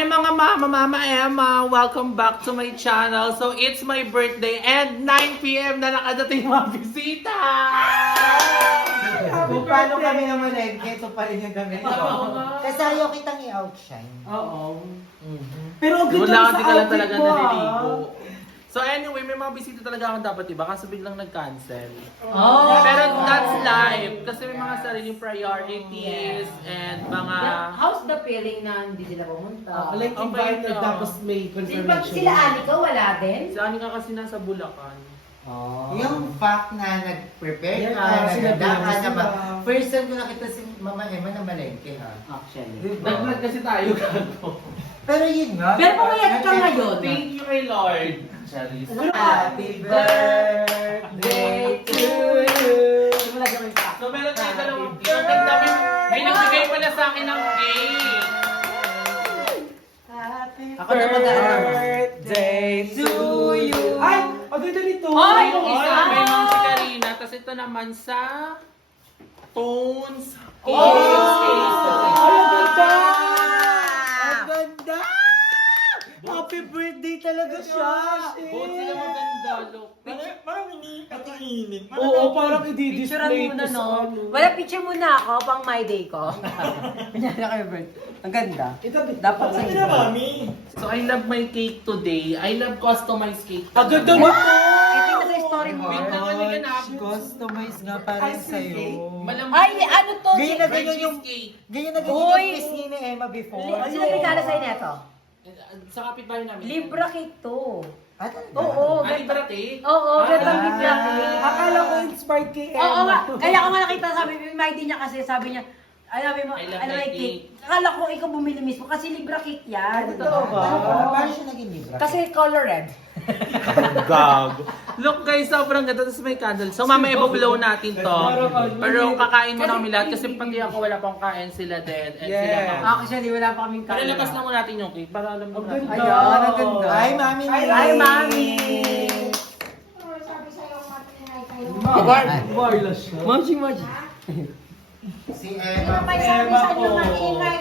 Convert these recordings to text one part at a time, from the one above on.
Hi mga Mama Emma! Welcome back to my channel. So it's my birthday and 9 PM na nakadating mga bisita! Kung paano kami naman ito pa rin yung damit ko. Kasi ayaw kitang i-outshine. Oo. Pero ang ganda Wala sa kasi ka lang outfit talaga mo, naliligo. So anyway, may mga bisita talaga akong dapat iba kasi biglang nag-cancel. Oh. Pero that's life. Kasi may mga sariling priorities and mga... How's the feeling na hindi sila pumunta? Like Okay, invited no. tapos may confirmation. Sila Anika wala din? Si Anika kasi nasa Bulacan. Yung fact na nag-prepare Yeah, ka, sila naganda ka sila. naman. First time ko nakita si Mama Emma na malengke ha. Actually. Nag-vlog kasi tayo gago. Pero yun nga. Pero pumayat ka ngayon. Thank you kay Lord. Charis. Happy birthday to you. So meron tayo dalawang cake. Ang dami. May nagbigay pala sa akin ng cake. Ako na birthday to you. Ay! Ang ganda nito! Ay! Yung isa may Ma'am si Karina. Tapos ito naman sa Tones Cake. Ay, ang ganda! Ang ganda! Happy birthday talaga siya! Buti sila maganda. Look. Oo, parang i-display Picturean muna, to sa no? ano. Wala, picture muna ako pang my day ko. Kunyari kayo, Bert. Ang ganda. Dapat sa Ito iba. So I love my cake today. I love customized cake. Ang ganda nito! Ito yung nasa story mo. Wait lang, ano yan ah? Customize nga pa rin sa'yo. Malambot. Ay, ano to? Ganyan na Red ganyan yung... cheesecake. Ganyan na ganyan Uy! yung kiss ni Emma before. Sino regalo sa'yo nito? Sa kapitbahay namin. Libra cake to. Ah, talaga? Oo, Ay, ganda. libra cake? Oo, ganda ang libra cake. Akala ko inspired kay Emma. Oo nga, kaya ako nga nakita, sabi mo, may ID niya kasi, sabi niya, ay, sabi mo, I love ano my may cake. Akala ko ikaw bumili mismo kasi libra cake yan. Totoo ba? Paano siya naging libra? Kasi color red. Gag. Look guys, sobrang ganda. Tapos may candle. So mamaya i-blow natin to. Pero kakain muna kami lahat kasi pag di ako wala pang kain sila din. And sila Yes. pa. Actually, wala pa kaming Pero color. labas na muna natin yung cake para alam mo Ang natin. ganda. Ayan, ang ganda. Hi, Mami. Hi, Mami! Barla siya. Si Emma.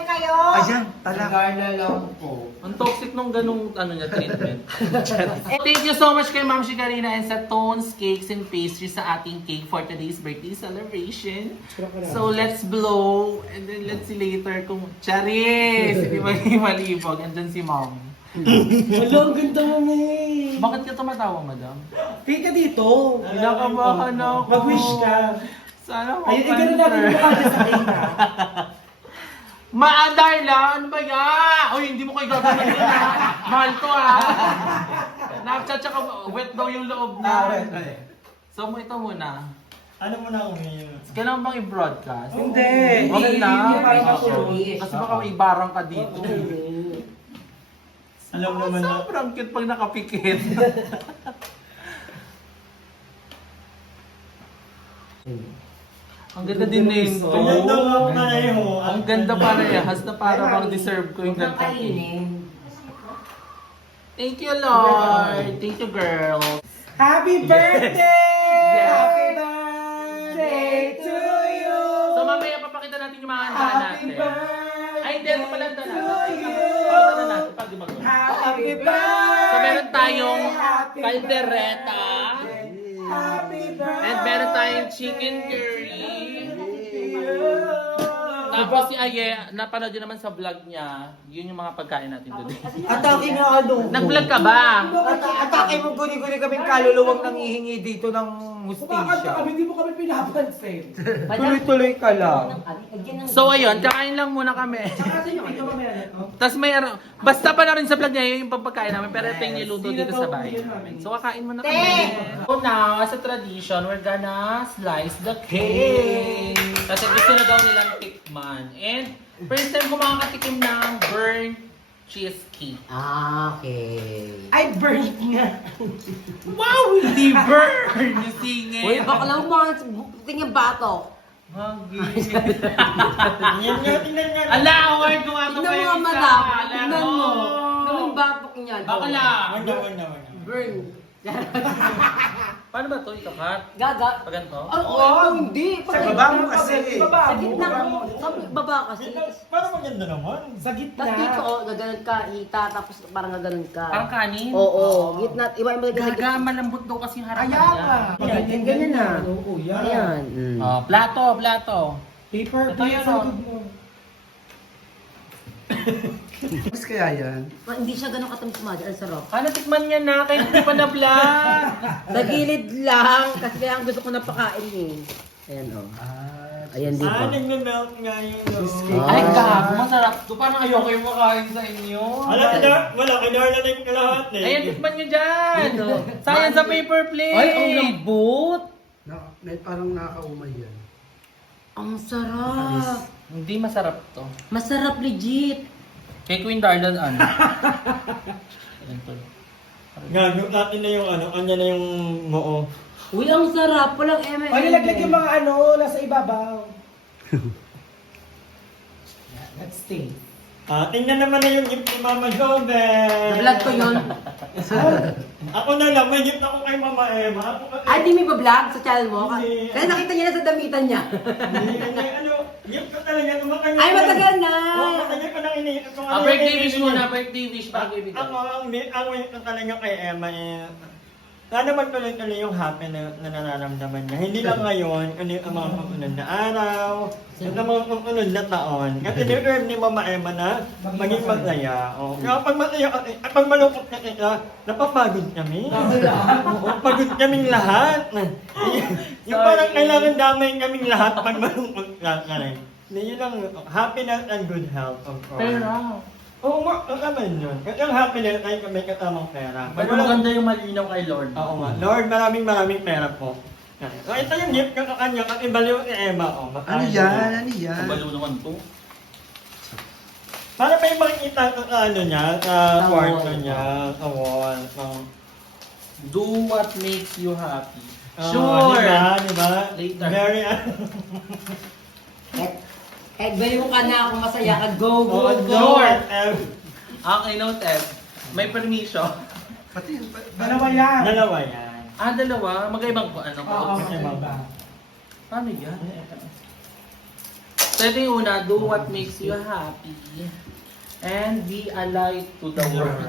kayo? Ayan, talaga na lang po. Ang toxic nung ganung ano niya treatment. Thank you so much kay Ma'am Shikarina and sa Tones Cakes and Pastries sa ating cake for today's birthday celebration. So let's blow and then let's see later kung Charis! Hindi ba malibog? Andyan si Ma'am. Wala, ang ganda mo eh. Bakit ka tumatawa, madam? Tika dito. Kinakabahan ako. Mag-wish ka. Sana Ayun, gano'n natin yung mukha niya sa kita. Darla! Ano ba yan? Uy, hindi mo kayo gagawin yun ha. Mahal to ha. Snapchat tsaka wet daw yung loob na. So, ito muna. Ano mo na umiyon? Kailangan bang i-broadcast? Hindi. Okay Hindi lang. parang Kasi baka may barang ka dito. Alam naman na. Sobrang cute pag nakapikit. Ang ganda din nito. Ang ganda nga pareho. Ang ganda parehas na para bang deserve ko yung ganito. Kainin. Thank you, Lord. Thank you, girl. Happy birthday! Yes. Happy birthday to you! So mamaya papakita natin yung mga handa Happy natin. birthday Ay, hindi. Ito pala handa natin. to you! Pakita na natin pag mag Happy birthday! So meron tayong Happy caldereta. Happy birthday! And meron tayong chicken curry. to you! Tapos si Aye, napanood yun naman sa vlog niya. Yun yung mga pagkain natin today. Atake na ano. Nag-vlog ka ba? Atake mo guni-guni kaming kaluluwang nangihingi dito ng Kumakanta hustisya. kami, hindi mo kami pinapansin. Tuloy-tuloy ka lang. So ayun, kakain lang muna kami. Kasi yung ito mamaya na to. Tapos may basta pa na rin sa vlog niya yung pagpakain namin pero ito yung niluto dito sa bahay namin. So kakain muna kami. So now, as a tradition, we're gonna slice the cake. Kasi gusto na daw nilang tikman. And first time ko makakatikim ng burnt cheesecake. Okay. Ay, burnt nga. Wow! Hindi burn! Yung singit. Uy, baka lang mga tingin bato. Hagi. Yan nga, tingnan nga. Ala, award ko nga ito Tingnan pa mo yung nga, isa. madam. Ala, Tingnan mo. oh. Gawing batok niyan. Bakla. Wala. Burn. Paano ba ito? Ikakat? Gaga. Pag ganito? Hindi. Sa baba mo kasi. Baba Sa mo. gitna mo. Sa baba kasi. Parang maganda naman. Sa gitna. Tapos dito, gaganon ka, ita, tapos parang gaganon ka. Parang kanin? Oo, gitna. Iba yung mga Gaga, malambot daw kasi yung harapan Kaya niya. ka. Ganyan na. Oo, yan. Ayan. Oh, plato, plato. Paper, Ito yun, oh. Mas kaya yan? Hindi siya ganun katamis kumaga. Ang sarap. Natikman niya na, kahit hindi pa na-vlog. Sa gilid lang. Kasi kaya ang gusto ko na pakain eh. Ayan o. Ayan dito. Nagme-melt nga yung Ay, gago, masarap to. Parang ayoko yung makain sa inyo. Wala, kinarla na yung lahat eh. Ayan, tikman nyo dyan. Sayang sa paper plate. Ay, ang lambot. Parang nakakaumay yan. Ang sarap. Hindi masarap to. Masarap legit. Kay Queen Darlan, ano? Ayan to. Gago, natin na yung kanya na yung moo. Uy, ang sarap. Walang M&M. O, nilaglag yung mga nasa ibabaw. Let's stay. Tingnan naman na yung gift ni Mama Joven. Na-vlog ko yun. Ako na lang, may gift ako kay Mama Emma. Ako kasi... Ay, di may ba-vlog sa channel mo? Hindi. Kasi nakita niya na sa damitan niya. Gift ko talaga. Tumakanya Ay, matagal na. Oo, matagal ko nang iniisip kung ano Birthday yung wish ibibigay. muna, birthday wish bago ibigay. Ang wish ko talaga kay Emma eh, sana magtuloy-tuloy yung happy na nararamdaman niya. Hindi lang ngayon, kundi ang mga sumunod na araw, at ang mga sumunod na taon. Kasi deserve ni Mama Emma na maging masaya. Oh. Kaya pag masaya kasi, at pag malungkot na kita, napapagod kami. Oo, pagod kaming lahat. Yung parang kailangan damay kaming lahat pag malungkot ka rin. Yun lang, happiness and good health, of course. Pero, Oo nga, naman yun. Kasi ang happiness ay may katamang pera. pero maganda yung malinaw kay Lord. Oo nga. Lord, maraming pera po. So ito yung gift ko sa kanya kasi baliw ni Emma. Oh, Ano yan? Ano yan? Kabalo naman to. Para may makikita ko sa ano niya, sa Sa kwarto wall. niya, sa wall. Do what makes you happy. Sure! Diba? Later. Very, Baliw ka na ako masaya ka. Go, go, oh, go. sure! Okay, noted. May permission. Pati yun. Dalawa yan. Dalawa yan. Dalawa. Magkaibang ko. Ano ko? Oo, Kasi iba. Paano yan? So ito yung una, do what makes you happy. And be a light to the world.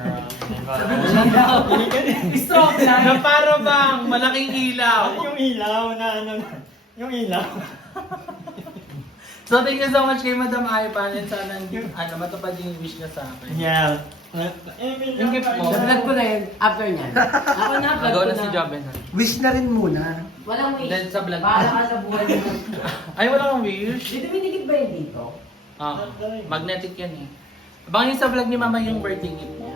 Stroke lang. Na para bang malaking ilaw. Yung ilaw na ano, yung ilaw. So thank you so much kay Madam Aipan and sana matupad yung wish niya sa akin. Yeah. Yung gift mo. Na-vlog ko na yun. After niya. Ako na, vlog Nagawa ko na na. si Joben. Wish na rin muna. Walang wish. Then sa vlog. Bahala ka sa buhay mo. Ay, wala kang wish. Dito may dikit ba yun dito? Magnetic yan eh. Abangan niyo sa vlog ni Mama yung birthday gift niya.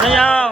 Ayaw!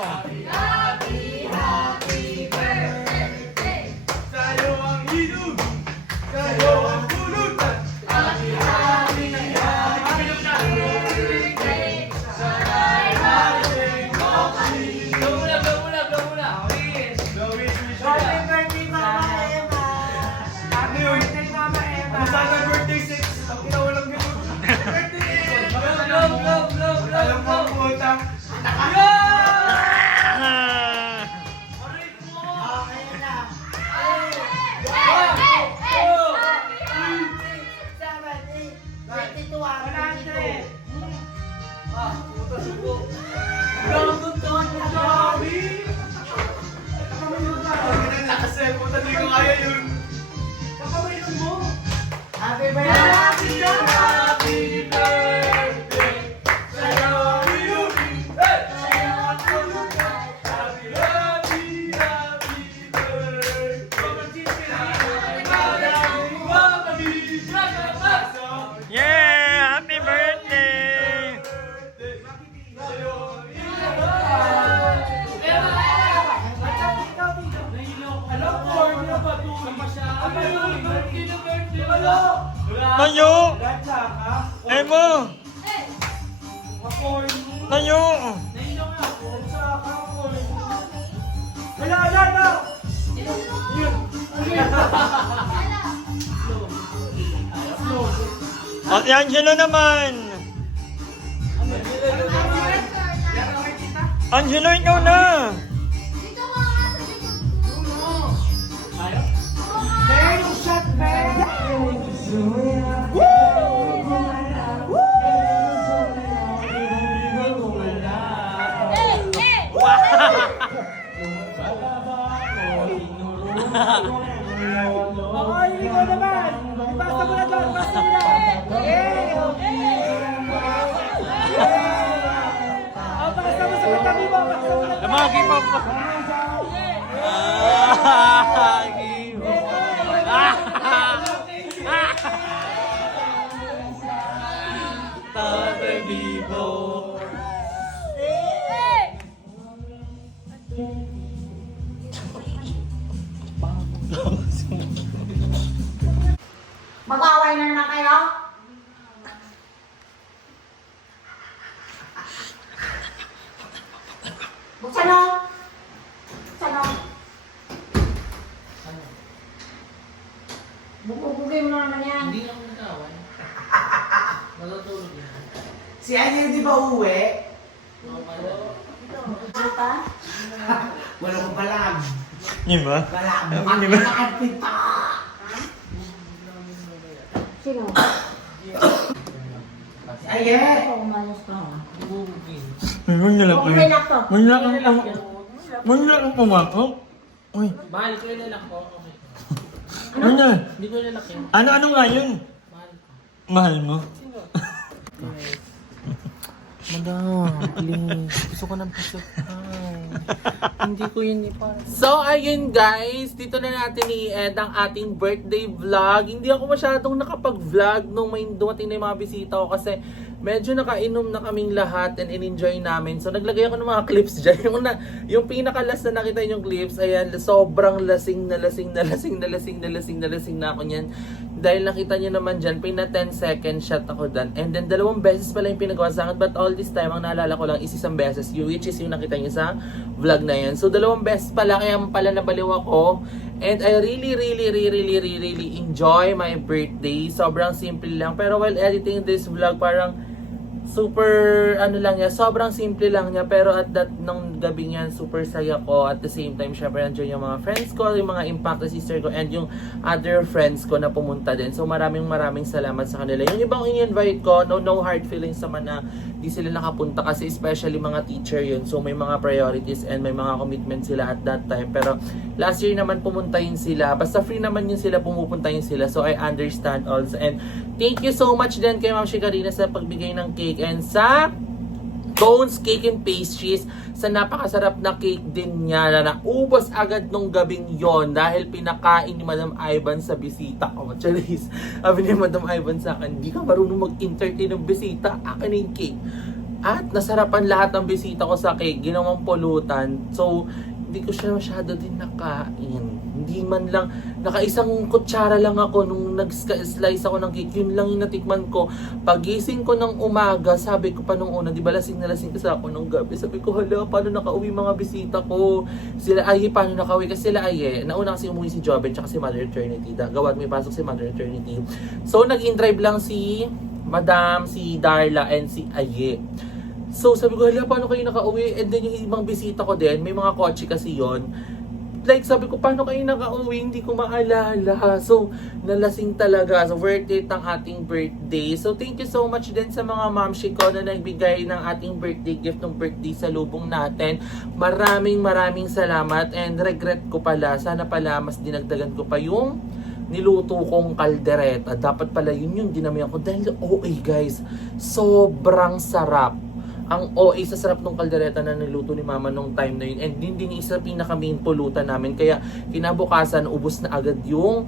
Happy birthday! Tayo! Emo! Tayo! Ate Angelo naman! Angelo, ikaw na! Okay, ikaw naman. Ipasa mo na doon. Pasa mo na. Ang pasa mo sa katabi mo. Pasa mo na. Lamagi mo po. Mag-away na naman kayo? Buksan o! Buksan o! Bubugin mo naman yan. Hindi ako nag-away. Matutulog yan. Si Anya di ba uwi? Ano pa? Wala mo balag. Di ba? Balag. Di ba? Nakapita. Sino? Aye! Umalas ka. Huwag na lang Okay na to. Huwag na lang Huwag na lang pumakot. Uy, Mahal ko yung lalak ko. Okay. huwag na. Hindi ko yung lalak yun. Ano nga yun? Mahal ko. Mahal mo? Madam, please. Gusto ko ng piso. Hindi ko yun ipan. So, ayun guys. Dito na natin i-end ang ating birthday vlog. Hindi ako masyadong nakapag-vlog nung may dumating na yung mga bisita ko kasi medyo nakainom na kaming lahat and in-enjoy namin. So, naglagay ako ng mga clips dyan. Yung pinaka-last na nakita yung clips, ayan, sobrang lasing na ako niyan. Dahil nakita nyo naman dyan, pina 10 second shot ako dyan. And then 2 beses pala yung pinagawa sa akin. But all this time, ang naalala ko lang is 1 beses. Which is yung nakita nyo sa vlog na yan. So 2 beses pala, kaya pala nabaliw ako. And I really enjoy my birthday. Sobrang simple lang. Pero while editing this vlog, parang super, ano lang niya, sobrang simple lang niya. Pero at that, nung gabi niyan, super saya ko. At the same time, syempre, nandiyan yung mga friends ko, yung mga impact sister ko, and yung other friends ko na pumunta din. So, maraming salamat sa kanila. Yung ibang in-invite ko, no hard feelings naman na di sila nakapunta kasi especially mga teacher yun. So, may mga priorities and may mga commitments sila at that time. Pero, last year naman pumuntahin sila. Basta free naman yun sila, pumupuntahin sila. So, I understand also. And thank you so much din kay Ma'am Shikarina sa pagbigay ng cake and sa Bones Cake and Pastries sa napakasarap na cake din niya na naubos agad nung gabing yon dahil pinakain ni Madam Ivan sa bisita ko. Charis, sabi ni Madam Ivan sa akin, hindi ka marunong mag-entertain ng bisita, akin yung cake. At nasarapan lahat ng bisita ko sa cake, ginawang pulutan. So, hindi ko siya masyado din nakain. Hindi man lang, nakaisang kutsara lang ako nung nag-slice ako ng cake. Yun lang yung natikman ko. Pagising ko ng umaga, sabi ko pa nung una, di ba lasing na lasing kasi ako nung gabi. Sabi ko, hala, paano nakauwi mga bisita ko? Sila Aye, paano nakauwi? Kasi sila Aye, nauna kasi umuwi si Joben tsaka si Mother Eternity. Gawat may pasok si Mother Eternity. So, nag-in-drive lang si Madam, si Darla, and si Aye. So sabi ko, hala, paano kayo nakauwi? And then yung ibang bisita ko din, may mga kotse kasi yon. Like sabi ko, paano kayo nakauwi? Hindi ko maalala. So nalasing talaga. So worth it ang ating birthday. So thank you so much din sa mga mamshi ko na nagbigay ng ating birthday gift ng birthday sa lubong natin. Maraming salamat and regret ko pala. Sana pala mas dinagdagan ko pa yung niluto kong kaldereta. Dapat pala yun dinamihan ko. Dahil OA guys, sobrang sarap. Ang OA sa sarap ng kaldereta na niluto ni Mama nung time na yun. And din isa pinaka main pulutan namin. Kaya kinabukasan, ubos na agad yung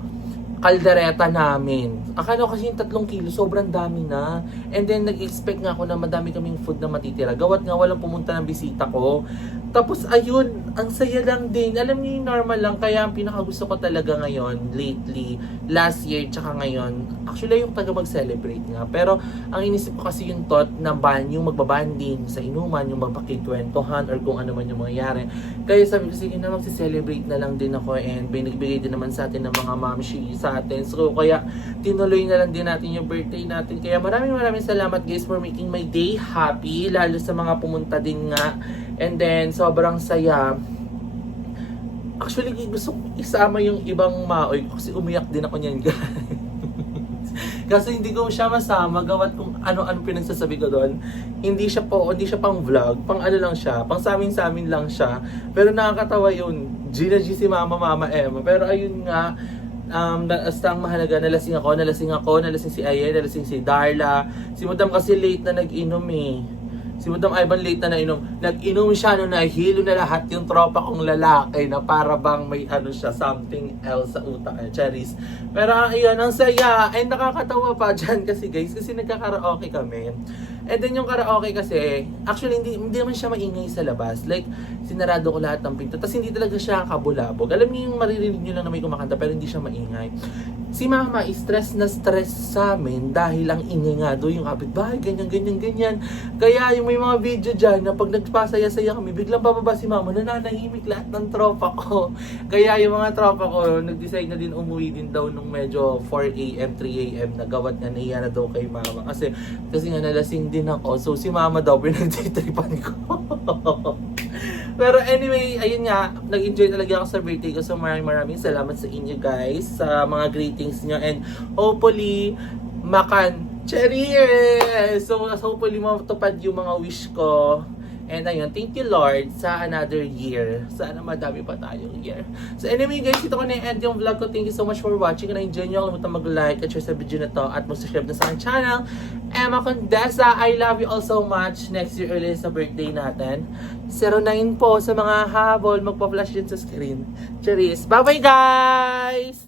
kaldereta namin. Akala ko kasi yung 3 kilo, sobrang dami na. And then nag-expect nga ako na madami kaming food na matitira. Gawat nga walang pumunta ng bisita ko. Tapos ayun, ang saya lang din. Alam niyo yung normal lang. Kaya ang pinakagusto ko talaga ngayon, lately, last year, tsaka ngayon, actually yung taga mag-celebrate nga. Pero ang inisip ko kasi yung thought na yung magbabanding sa inuman, yung magpakikwentuhan, or kung ano man yung mangyayari. Kaya sabi ko, sige na mag-celebrate na lang din ako, and binigbigay din naman sa atin ng mga mamshi sa atin. So kaya tinuloy na lang din natin yung birthday natin. Kaya maraming salamat guys for making my day happy, lalo sa mga pumunta din nga. And then, sobrang saya. Actually, gusto kong isama yung ibang maoy kasi umiyak din ako niyan, guys. Kasi hindi ko siya masama, gawat kung ano-ano pinagsasabi ko doon. Hindi siya pang vlog, pang ano lang siya, pang sa amin lang siya. Pero nakakatawa yun. Gina G si Mama Emma. Pero ayun nga, basta ang mahalaga, nalasing si Ayen, nalasing si Darla. Si Madam kasi late na nag-inom eh. Si Madam Ivan late na nainom. Nag-inom siya no, nahilo na lahat yung tropa kong lalaki na para bang may ano siya, something else sa utak, cherries. Pero ayun, ang saya. Ay nakakatawa pa dyan kasi guys, kasi nagka-karaoke kami. And then yung karaoke kasi, actually hindi naman siya maingay sa labas. Like, sinarado ko lahat ng pinto. Tapos hindi talaga siya kabulabog. Alam niyo yung maririnig niyo lang na may kumakanta pero hindi siya maingay. Si Mama, stress na stress sa amin dahil ang ingay nga doon yung kapitbahay, ganyan. Kaya yung may mga video dyan na pag nagpasaya-saya kami, biglang bababa si Mama, nananahimik lahat ng tropa ko. Kaya yung mga tropa ko, nag-decide na din umuwi din daw nung medyo 4 a.m., 3 a.m. na gawat nga naiya na daw kay Mama. Kasi nga nalasing din ako. So si Mama daw, pinagtitripan ko. Pero anyway, ayun nga, nag-enjoy talaga ako sa birthday ko. So maraming salamat sa inyo guys, sa mga greetings nyo. And hopefully, cheers! So hopefully matupad yung mga wish ko. And ayun, thank you Lord sa another year. Sana madami pa tayong year. So anyway guys, ito ko na i-end yung vlog ko. Thank you so much for watching. Kung na-enjoy nyo, kalimutan mag-like at share sa video na to. At mag-subscribe na sa aking channel, Emma Condesa. I love you all so much. Next year ulit sa birthday natin. 09 po sa mga habol. Magpa-flash din sa screen. Cheers! Bye bye guys!